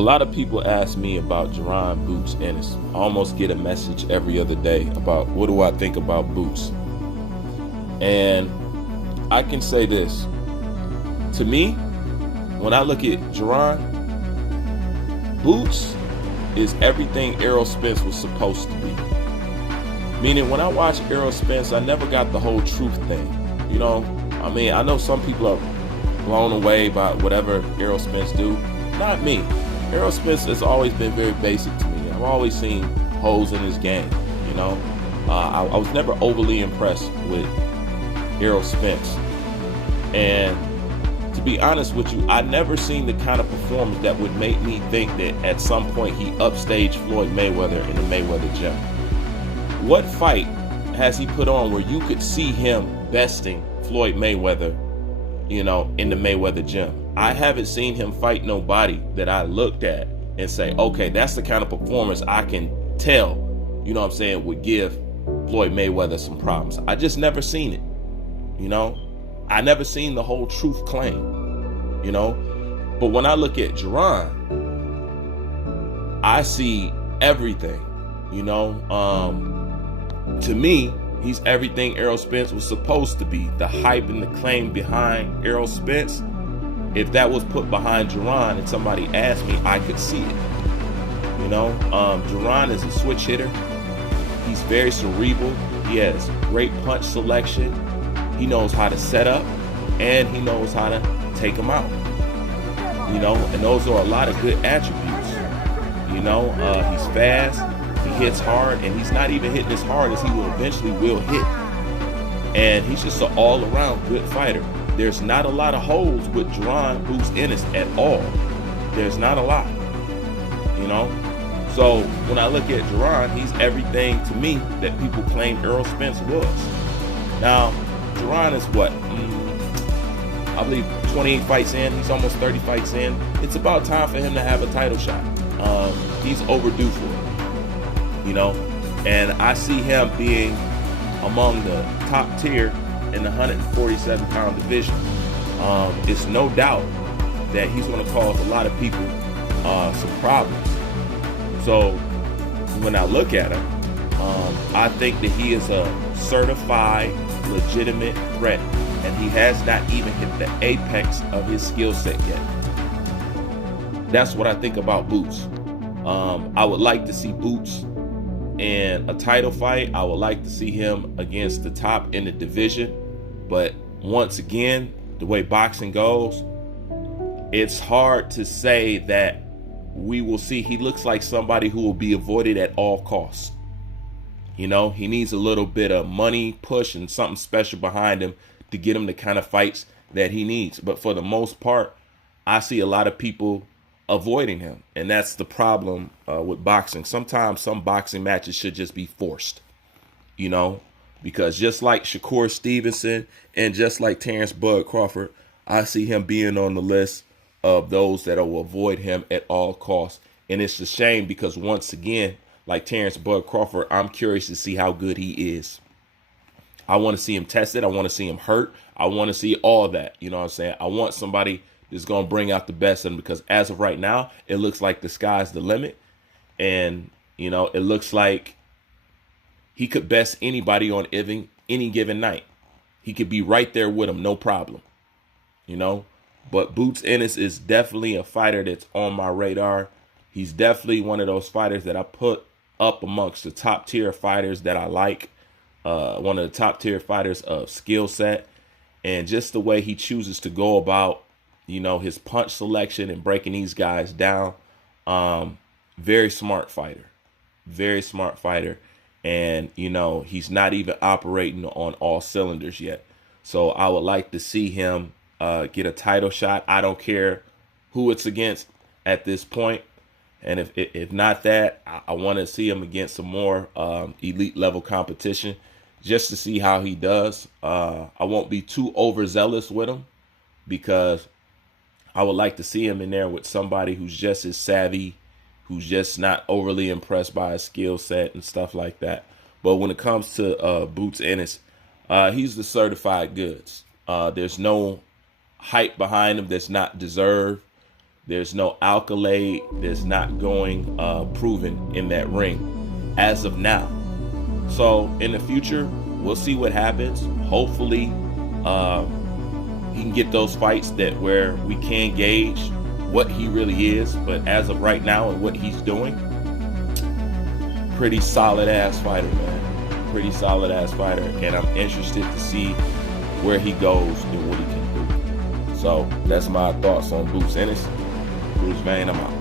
A lot of people ask me about Jaron Boots Ennis. I almost get a message every other day about what do I think about Boots. And I can say this. To me, when I look at Jaron, Boots is everything Errol Spence was supposed to be. Meaning when I watch Errol Spence, I never got the whole truth thing. I know some people are blown away by whatever Errol Spence do. Not me. Errol Spence has always been very basic to me. I've always seen holes in his game. I was never overly impressed with Errol Spence. And to be honest with you, I never seen the kind of performance that would make me think that at some point he upstaged Floyd Mayweather in the Mayweather gym. What fight has he put on where you could see him besting Floyd Mayweather, in the Mayweather gym? I haven't seen him fight nobody that I looked at and say, okay, that's the kind of performance I can tell, would give Floyd Mayweather some problems. I just never seen it, I never seen the whole truth claim, But when I look at Jaron, I see everything, To me, he's everything Errol Spence was supposed to be. The hype and the claim behind Errol Spence, if that was put behind Jaron and somebody asked me, I could see it. Jaron is a switch hitter. He's very cerebral. He has great punch selection. He knows how to set up, and he knows how to take them out. And those are a lot of good attributes. He's fast. He hits hard, and he's not even hitting as hard as he will eventually hit. And he's just an all-around good fighter. There's not a lot of holes with Jaron Boots Ennis at all. There's not a lot, So when I look at Jaron, he's everything to me that people claim Errol Spence was. Now, Jaron is what? I believe 28 fights in. He's almost 30 fights in. It's about time for him to have a title shot. He's overdue for it. And I see him being among the top tier in the 147-pound division. It's no doubt that he's going to cause a lot of people some problems. So when I look at him, I think that he is a certified, legitimate threat, and he has not even hit the apex of his skill set yet. That's what I think about Boots. I would like to see Boots in a title fight. I would like to see him against the top in the division. But once again, the way boxing goes, it's hard to say that we will see. He looks like somebody who will be avoided at all costs. He needs a little bit of money push and something special behind him to get him the kind of fights that he needs. But for the most part, I see a lot of people avoiding him. And that's the problem with boxing. Sometimes some boxing matches should just be forced, because just like Shakur Stevenson and just like Terrence Bud Crawford, I see him being on the list of those that will avoid him at all costs. And it's a shame because once again, like Terrence Bud Crawford, I'm curious to see how good he is. I want to see him tested. I want to see him hurt. I want to see all that. I want somebody that's going to bring out the best in him, because as of right now, it looks like the sky's the limit. And, it looks like he could best anybody on any given night. He could be right there with him, no problem. But Boots Ennis is definitely a fighter that's on my radar. He's definitely one of those fighters that I put up amongst the top tier fighters that I like. One of the top tier fighters of skill set, and just the way he chooses to go about, his punch selection and breaking these guys down. Very smart fighter. And, he's not even operating on all cylinders yet. So I would like to see him get a title shot. I don't care who it's against at this point. And if not that, I want to see him against some more elite level competition just to see how he does. I won't be too overzealous with him because I would like to see him in there with somebody who's just as savvy, who's just not overly impressed by his skill set and stuff like that. But when it comes to Boots Ennis, he's the certified goods. There's no hype behind him that's not deserved. There's no accolade. There's not going proven in that ring as of now. So in the future, we'll see what happens. Hopefully, he can get those fights that where we can gauge what he really is. But as of right now and what he's doing, pretty solid ass fighter, man. Pretty solid ass fighter. And I'm interested to see where he goes and what he can do. So that's my thoughts on Ennis. Bruce Vane, I'm out.